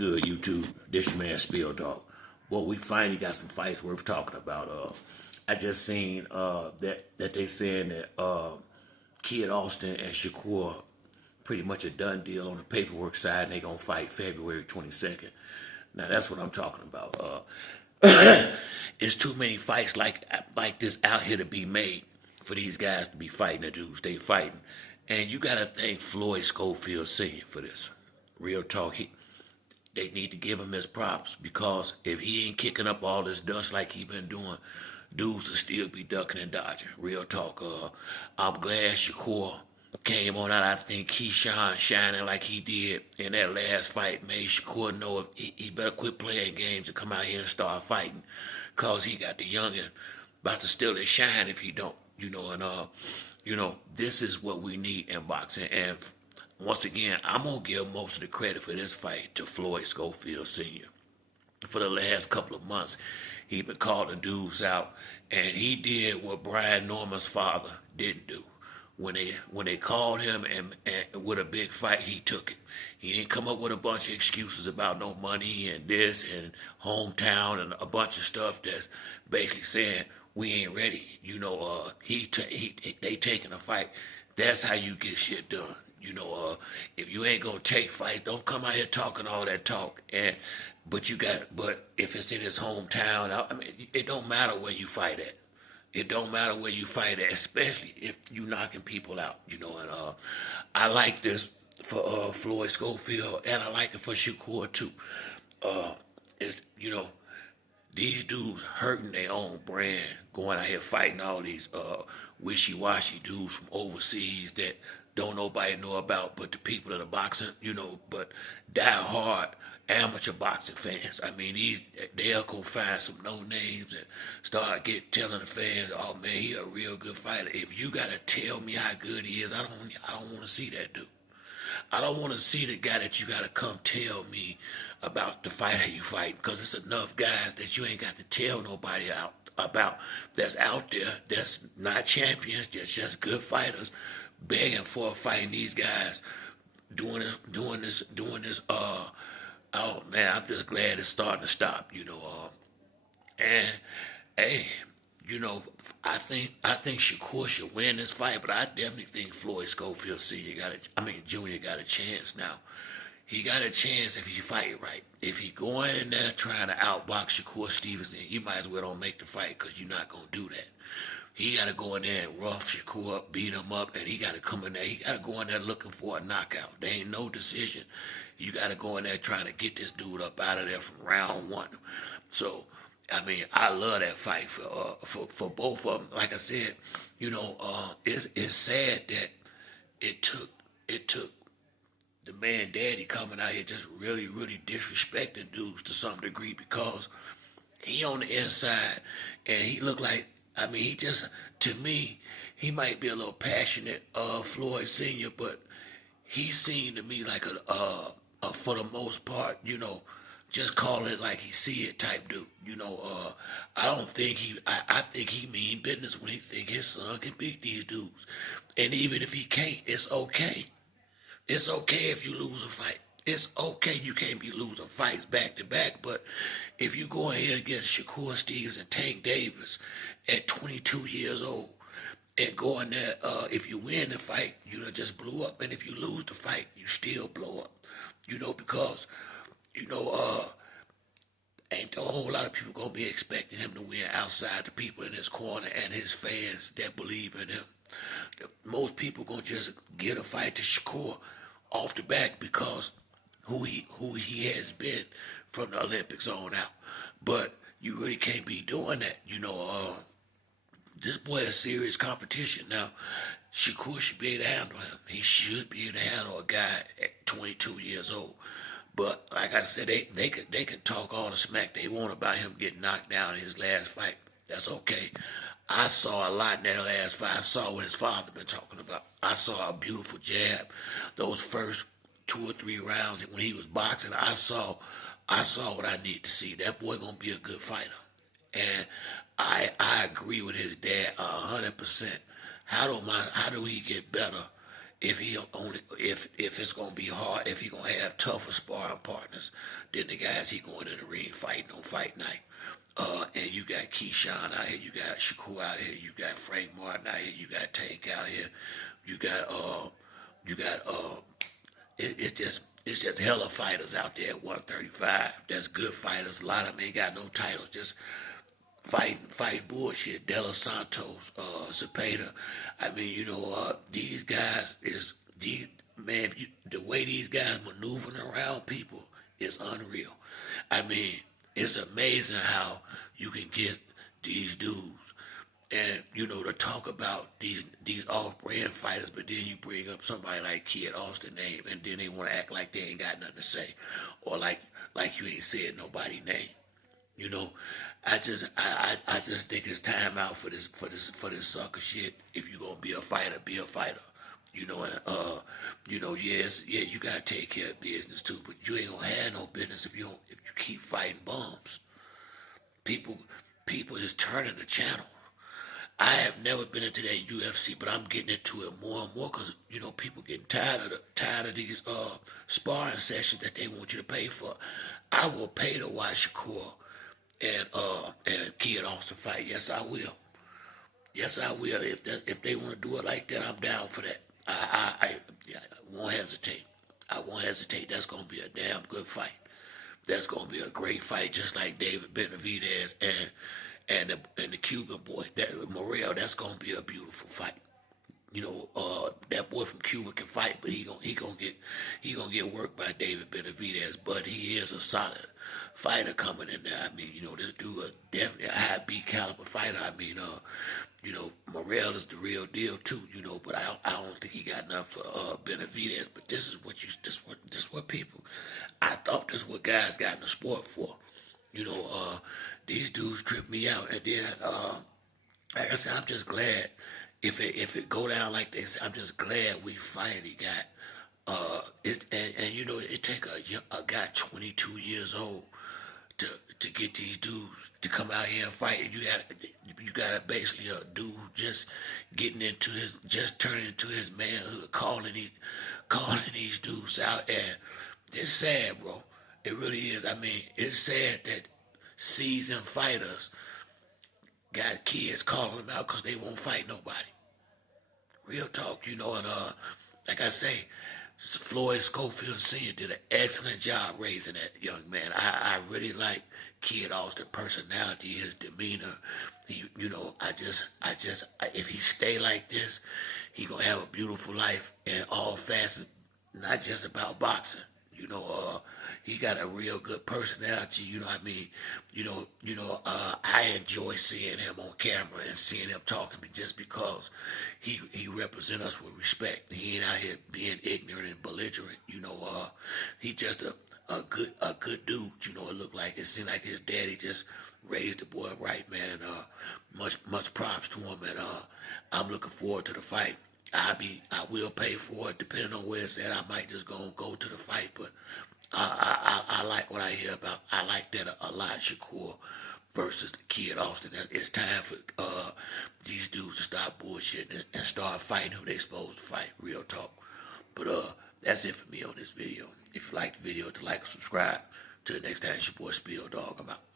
good, YouTube? This your man Spill Dog. Well, we finally got some fights worth talking about. I just seen that they saying that Kid Austin and Shakur pretty much a done deal on the paperwork side, and they gonna fight February 22nd. Now that's what I'm talking about. It's too many fights like this out here to be made for these guys to be fighting the dudes they fighting, and you gotta thank Floyd Schofield Sr. for this. Real talk, they need to give him his props because if he ain't kicking up all this dust like he been doing, dudes will still be ducking and dodging. Real talk. I'm glad Shakur came on out. I think he shining like he did in that last fight made Shakur know if he better quit playing games and come out here and start fighting, cause he got the youngin about to steal his shine if he don't. This is what we need in boxing. And once again, I'm gonna give most of the credit for this fight to Floyd Schofield Sr. For the last couple of months, he been calling dudes out, and he did what Brian Norman's father didn't do. When they called him and with a big fight, he took it. He didn't come up with a bunch of excuses about no money and this and hometown and a bunch of stuff that's basically saying we ain't ready. They taking a fight. That's how you get shit done. If you ain't gonna take fights, don't come out here talking all that talk. But if it's in his hometown, I mean, it don't matter where you fight at. It don't matter where you fight at, especially if you knocking people out. I like this for Floyd Schofield, and I like it for Shakur too. It's these dudes hurting their own brand, going out here fighting all these wishy-washy dudes from overseas that don't nobody know about but the people that are boxing, but die hard amateur boxing fans. I mean, they'll go find some no names and start telling the fans, "Oh man, he a real good fighter." If you gotta tell me how good he is, I don't want to see that dude. I don't want to see the guy that you gotta come tell me about the fighter you fight, because it's enough guys that you ain't got to tell nobody about that's out there that's not champions, just good fighters, begging for a fight. And these guys doing this. Oh man, I'm just glad it's starting to stop. And hey, I think Shakur should win this fight, but I definitely think Floyd Schofield Jr. got a chance now. He got a chance if he fight right. If he going in there trying to outbox Shakur Stevenson, you might as well don't make the fight, because you're not gonna do that. He got to go in there and rough Shakur up, beat him up, and he got to come in there. He got to go in there looking for a knockout. There ain't no decision. You got to go in there trying to get this dude up out of there from round one. So, I mean, I love that fight for both of them. Like I said, it's sad that it took the man Daddy coming out here just really, really disrespecting dudes to some degree, because he on the inside and he looked like, to me, he might be a little passionate, Floyd Sr., but he seemed to me like for the most part, just calling it like he see it type dude. I don't think I think he mean business when he think his son can beat these dudes. And even if he can't, it's okay. It's okay if you lose a fight. It's okay. You can't be losing fights back to back. But if you go in here against Shakur Stevens and Tank Davis at 22 years old and go in there, if you win the fight, you just blew up. And if you lose the fight, you still blow up. Because, ain't a whole lot of people going to be expecting him to win outside the people in his corner and his fans that believe in him. Most people going to just get a fight to Shakur off the back because who he has been from the Olympics on out. But you really can't be doing that. This boy is serious competition. Now, Shakur should be able to handle him. He should be able to handle a guy at 22 years old. But like I said, they can talk all the smack they want about him getting knocked down in his last fight. That's okay. I saw a lot in that last fight. I saw what his father been talking about. I saw a beautiful jab. Those first 2 or 3 rounds when he was boxing, I saw what I need to see. That boy gonna be a good fighter. And I agree with his dad 100%. How do he get better if he only if it's gonna be hard, if he gonna have tougher sparring partners than the guys he going in the ring fighting on fight night. And you got Keyshawn out here, you got Shakur out here, you got Frank Martin out here, you got Tank out here, you got it's just hella fighters out there at 135. That's good fighters. A lot of them ain't got no titles, just fighting bullshit. De Los Santos, Zepeda. I mean, these guys man. The way these guys maneuvering around people is unreal. I mean, it's amazing how you can get these dudes and to talk about these off-brand fighters, but then you bring up somebody like Kid Austin name, and then they want to act like they ain't got nothing to say, or like you ain't said nobody's name. I just think it's time out for this sucker shit. If you gonna be a fighter, be a fighter. Yes, yeah, you gotta take care of business too, but you ain't gonna have no business if you keep fighting bums. People is turning the channel. I have never been into that UFC, but I'm getting into it more and more because people getting tired of these sparring sessions that they want you to pay for. I will pay to watch Shakur and Kid Austin fight. Yes, I will. Yes, I will. If they want to do it like that, I'm down for that. I won't hesitate. I won't hesitate. That's gonna be a damn good fight. That's gonna be a great fight, just like David Benavidez and the Cuban boy, Morel. That's gonna be a beautiful fight. That boy from Cuba can fight, but he gonna get worked by David Benavidez. But he is a solid fighter coming in there. I mean, this dude is definitely a high B caliber fighter. I mean, Morel is the real deal too. But I don't think he got enough for Benavidez. But this is what people. I thought this is what guys got in the sport for. These dudes trip me out, and then like I said, I'm just glad if it go down like this. I'm just glad we finally got it take a guy 22 years old to get these dudes to come out here and fight. You got basically a dude just turning into his manhood, calling these dudes out, and it's sad, bro. It really is. I mean, it's sad that seasoned fighters got kids calling them out because they won't fight nobody. Real talk, and like I say, Floyd Schofield Sr. did an excellent job raising that young man. I really like Kid Austin's personality, his demeanor. If he stay like this, he gonna have a beautiful life in all facets, not just about boxing. He got a real good personality. I enjoy seeing him on camera and seeing him talking just because he represents us with respect. He ain't out here being ignorant and belligerent. He just a good dude. It looked like it seemed like his daddy just raised the boy right, man. And much props to him. And I'm looking forward to the fight. I will pay for it depending on where it's at. I might just go to the fight, but I like what I hear about. I like that a lot. Shakur versus the Kid Austin. It's time for these dudes to stop bullshitting and start fighting who they supposed to fight. Real talk. But that's it for me on this video. If you like the video, to like and subscribe. Till the next time, it's your boy Spill Dog. I'm out.